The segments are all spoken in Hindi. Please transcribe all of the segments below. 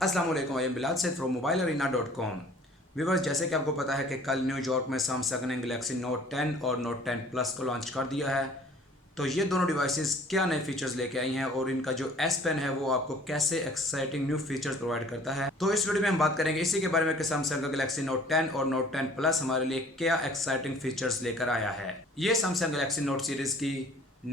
अस्सलाम वालेकुम, I am Bilal Saeed from mobilearena.com। Viewers, जैसे कि आपको पता है कि कल न्यूयॉर्क में सैमसंग ने गैलेक्सी नोट 10 और नोट 10 प्लस को लॉन्च कर दिया है। तो ये दोनों डिवाइसेस क्या नए फीचर्स लेके आई हैं और इनका जो एस पेन है वो आपको कैसे एक्साइटिंग न्यू फीचर्स प्रोवाइड करता है, तो इस वीडियो में हम बात करेंगे इसी के बारे में कि सैमसंग का गैलेक्सी नोट 10 और नोट 10 प्लस हमारे लिए क्या एक्साइटिंग फीचर्स लेकर आया है। ये सैमसंग गैलेक्सी नोट सीरीज की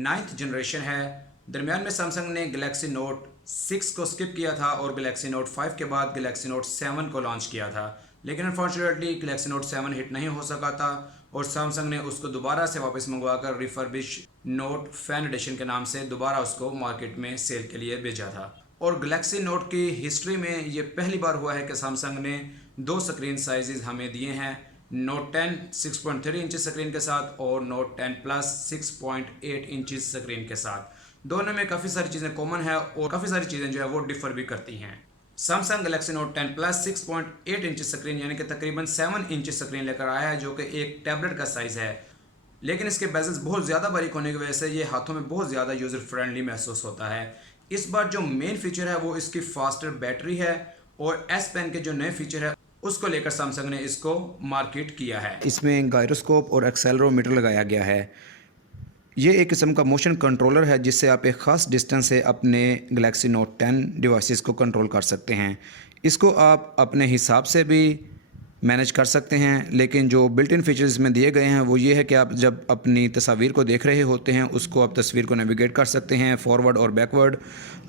9th जनरेशन है। दरमियान में सैमसंग ने गैलेक्सी नोट 6 को स्किप किया था और गैलेक्सी नोट 5 के बाद गैलेक्सी नोट 7 को लॉन्च किया था, लेकिन अनफॉर्चुनेटली गैलेक्सी नोट 7 हिट नहीं हो सका था और सैमसंग ने उसको दोबारा से वापस मंगवाकर रिफर्बिश नोट फैन एडिशन के नाम से दोबारा उसको मार्केट में सेल के लिए भेजा था। और गैलेक्सी नोट की हिस्ट्री में ये पहली बार हुआ है कि सैमसंग ने दो स्क्रीन साइजेस हमें दिए हैं, नोट 10 6.3 इंच स्क्रीन के साथ और नोट 10 प्लस 6.8 इंच स्क्रीन के साथ। दोनों में काफ़ी सारी चीज़ें कॉमन है और काफ़ी सारी चीज़ें जो है वो डिफर भी करती हैं। Samsung Galaxy note 10 plus 6.8 inch screen यानी कि तकरीबन 7 इंच स्क्रीन लेकर आया है, जो कि एक टैबलेट का साइज़ है, लेकिन इसके बेजल्स बहुत ज़्यादा बारीक होने की वजह से ये हाथों में बहुत ज़्यादा यूज़र फ्रेंडली महसूस होता है। इस बार जो मेन फीचर है वो इसकी फास्टर बैटरी है और एस पेन के जो नए फीचर है उसको लेकर सैमसंग ने इसको मार्केट किया है। इसमें गायरोस्कोप और एक्सेलरोमीटर लगाया गया है। ये एक किस्म का मोशन कंट्रोलर है जिससे आप एक ख़ास डिस्टेंस से अपने गैलेक्सी नोट 10 डिवाइसेस को कंट्रोल कर सकते हैं। इसको आप अपने हिसाब से भी मैनेज कर सकते हैं, लेकिन जो बिल्ट इन फीचर्स इसमें दिए गए हैं वो ये है कि आप जब अपनी तस्वीर को देख रहे होते हैं उसको आप तस्वीर को नेविगेट कर सकते हैं फॉरवर्ड और बैकवर्ड।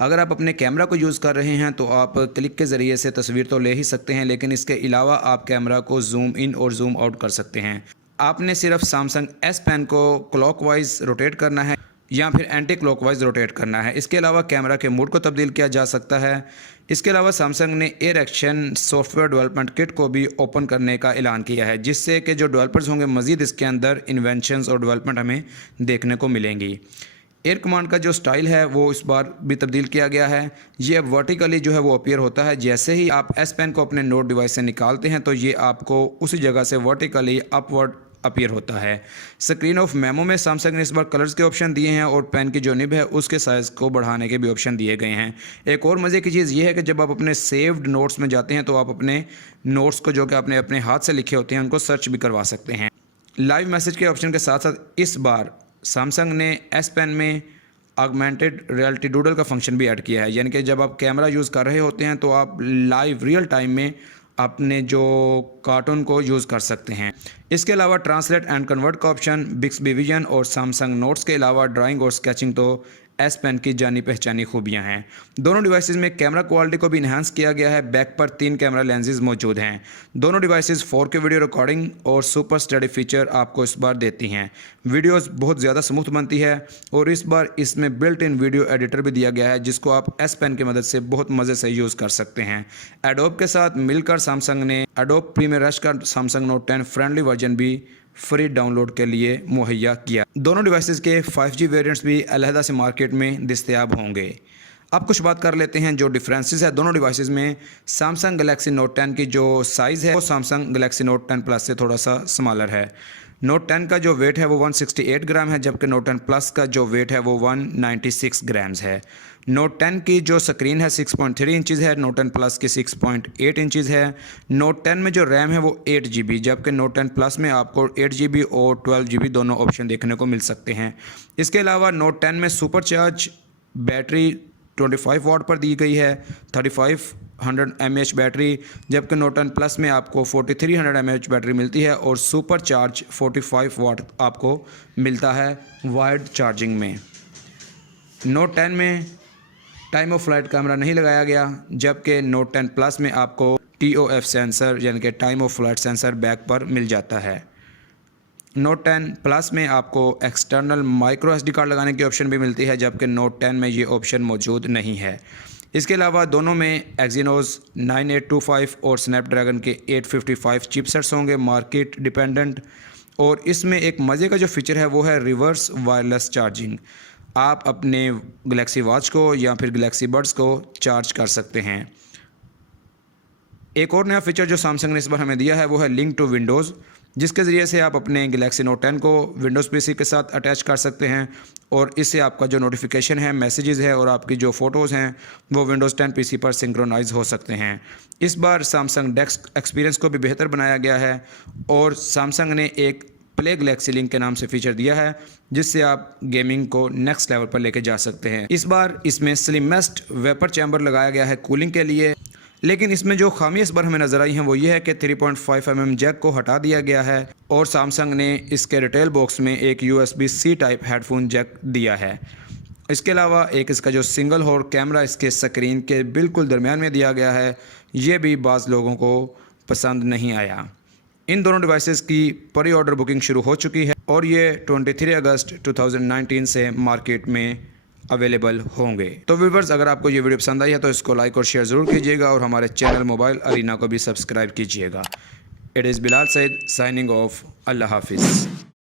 अगर आप अपने कैमरा को यूज़ कर रहे हैं तो आप क्लिक के ज़रिए से तस्वीर तो ले ही सकते हैं, लेकिन इसके अलावा आप कैमरा को जूम इन और जूम आउट कर सकते हैं। आपने सिर्फ सैमसंग एस पेन को क्लॉकवाइज रोटेट करना है या फिर एंटी क्लॉकवाइज रोटेट करना है। इसके अलावा कैमरा के मोड को तब्दील किया जा सकता है। इसके अलावा सैमसंग ने air action software development kit को भी ओपन करने का ऐलान किया है, जिससे कि जो डेवलपर्स होंगे मज़ीद इसके अंदर इन्वेंशंस और डेवलपमेंट हमें देखने को मिलेंगी। एयर कमांड का जो स्टाइल है वो इस बार भी तब्दील किया गया है। ये अब वर्टिकली जो है वो अपीयर होता है। जैसे ही आप एस पेन को अपने नोट डिवाइस से निकालते हैं तो ये आपको उसी जगह से वर्टिकली अपवर्ड अपीयर होता है। स्क्रीन ऑफ मेमो में सैमसंग ने इस बार कलर्स के ऑप्शन दिए हैं और पेन की जो निब है उसके साइज़ को बढ़ाने के भी ऑप्शन दिए गए हैं। एक और मज़े की चीज़ ये है कि जब आप अपने सेव्ड नोट्स में जाते हैं तो आप अपने नोट्स को जो कि आपने अपने हाथ से लिखे होते हैं उनको सर्च भी करवा सकते हैं। लाइव मैसेज के ऑप्शन के साथ साथ इस बार सैमसंग ने एस पेन में ऑगमेंटेड रियलिटी डूडल का फंक्शन भी ऐड किया है, यानी कि जब आप कैमरा यूज़ कर रहे होते हैं तो आप लाइव रियल टाइम में अपने जो कार्टून को यूज़ कर सकते हैं। इसके अलावा ट्रांसलेट एंड कन्वर्ट का ऑप्शन बिक्सबी विजन और सैमसंग नोट्स के अलावा ड्राइंग और स्केचिंग तो एस पेन की जानी पहचानी खूबियां हैं। दोनों डिवाइसेस में कैमरा क्वालिटी को भी इन्हांस किया गया है। बैक पर 3 कैमरा लेंसेज मौजूद हैं। दोनों डिवाइसेस 4K वीडियो रिकॉर्डिंग और सुपर स्टडी फीचर आपको इस बार देती हैं। वीडियोस बहुत ज़्यादा स्मूथ बनती है और इस बार इसमें बिल्ट इन वीडियो एडिटर भी दिया गया है जिसको आप एस पेन की मदद से बहुत मज़े से यूज़ कर सकते हैं। एडोब के साथ मिलकर सैमसंग ने एडोब प्रीमियर रश का सैमसंग नोट 10 फ्रेंडली वर्जन भी फ्री डाउनलोड के लिए मुहैया किया। दोनों डिवाइसेस के 5G वेरिएंट्स भी अलहदा से मार्केट में दस्तयाब होंगे। अब कुछ बात कर लेते हैं जो डिफरेंसेस है दोनों डिवाइसेस में। सैमसंग गैलेक्सी नोट 10 की जो साइज़ है वो सैमसंग गैलेक्सी नोट 10 प्लस से थोड़ा सा स्मॉलर है। नोट 10 का जो वेट है वो 168 ग्राम है, जबकि नोट 10 प्लस का जो वेट है वो 196 ग्राम्स है। नोट 10 की जो स्क्रीन है 6.3 इंचज़ है, नोट 10 प्लस की 6.8 इंचज़ है। नोट 10 में जो रैम है वो 8 GB, जबकि नोट 10 प्लस में आपको 8 GB और 12 GB दोनों ऑप्शन देखने को मिल सकते हैं। इसके अलावा नोट 10 में सुपर चार्ज बैटरी 25 वाट पर दी गई है, 3500 mAh बैटरी, जबकि नोट 10 प्लस में आपको 4300 mAh बैटरी मिलती है और सुपर चार्ज 45 वाट आपको मिलता है वायर्ड चार्जिंग में। नोट 10 में टाइम ऑफ फ्लाइट कैमरा नहीं लगाया गया, जबकि नोट 10 प्लस में आपको TOF सेंसर यानी कि time of flight sensor back पर मिल जाता है। नोट 10 प्लस में आपको एक्सटर्नल माइक्रो SD कार्ड लगाने की ऑप्शन भी मिलती है, जबकि नोट 10 में ये ऑप्शन मौजूद नहीं है। इसके अलावा दोनों में एक्जीनोस 9825 और स्नैपड्रैगन के 855 चिपसेट्स होंगे मार्केट डिपेंडेंट। और इसमें एक मज़े का जो फीचर है वो है रिवर्स वायरलेस चार्जिंग। आप अपने गैलेक्सी वॉच को या फिर गैलेक्सी बड्स को चार्ज कर सकते हैं। एक और नया फीचर जो सैमसंग ने इस बार हमें दिया है वो है लिंक टू विंडोज़। जिसके ज़रिए से आप अपने गैलेक्सी नोट 10 को विंडोज़ पीसी के साथ अटैच कर सकते हैं और इससे आपका जो नोटिफिकेशन है, मैसेजेस है और आपकी जो फ़ोटोज़ हैं वो विंडोज़ 10 पीसी पर सिंक्रोनाइज़ हो सकते हैं। इस बार सैमसंग डेस्क एक्सपीरियंस को भी बेहतर बनाया गया है और सैमसंग ने एक प्ले गैलेक्सी लिंक के नाम से फीचर दिया है जिससे आप गेमिंग को नेक्स्ट लेवल पर लेके जा सकते हैं। इस बार इसमें स्लिमेस्ट वेपर चैम्बर लगाया गया है कूलिंग के लिए, लेकिन इसमें जो खामी इस बार हमें नज़र आई हैं वो ये है कि 3.5 mm जैक को हटा दिया गया है और सैमसंग ने इसके रिटेल बॉक्स में एक USB-C टाइप हेडफोन जैक दिया है। इसके अलावा एक इसका जो सिंगल होल कैमरा इसके स्क्रीन के बिल्कुल दरमियान में दिया गया है, ये भी बाज़ लोगों को पसंद नहीं आया। इन दोनों डिवाइसेस की प्री ऑर्डर बुकिंग शुरू हो चुकी है और ये 23 अगस्त 2019 से मार्केट में अवेलेबल होंगे। तो व्यूअर्स, अगर आपको ये वीडियो पसंद आई है तो इसको लाइक और शेयर ज़रूर कीजिएगा और हमारे चैनल मोबाइल अरीना को भी सब्सक्राइब कीजिएगा। It is Bilal Saeed signing off. अल्लाह हाफिज़।